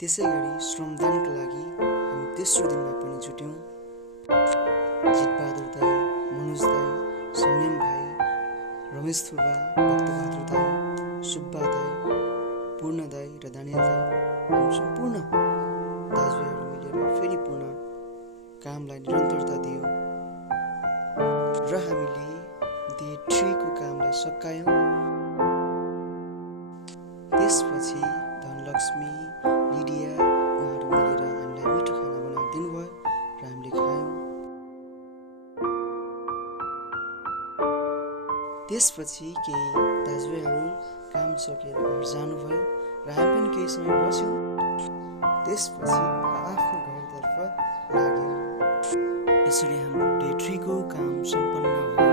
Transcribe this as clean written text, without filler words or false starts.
त्यसैगरी श्रमदानका लागि हामी तेस्रो दिनमा पनि जुट्यौँ। जितबहादुर दाई, मनोज दाई, संयम भाइ, रमेश फुर्बा, भक्तबहादुर दाई, सुब्बा दाई, पूर्ण दाई र दानियल दाई, हामी सम्पूर्ण दाजुभाइहरू मिलेर फेरि पुनः कामलाई निरन्तरता दियौँ र हामीले डे 3 को कामलाई सकायौँ। त्यसपछि धनलक्ष्मी, लिडिया उहाँहरू मिलेर हामीलाई मिठो खाना बनाएर दिनुभयो र हामीले खायौँ। त्यसपछि केही दाजुभाइहरू काम सकेर घर जानुभयो र हामी पनि केही समय बस्यौँ। त्यसपछि आफ्नो घरतर्फ लाग्यौँ। यसरी हाम्रो डे 3 को काम सम्पन्न भयो।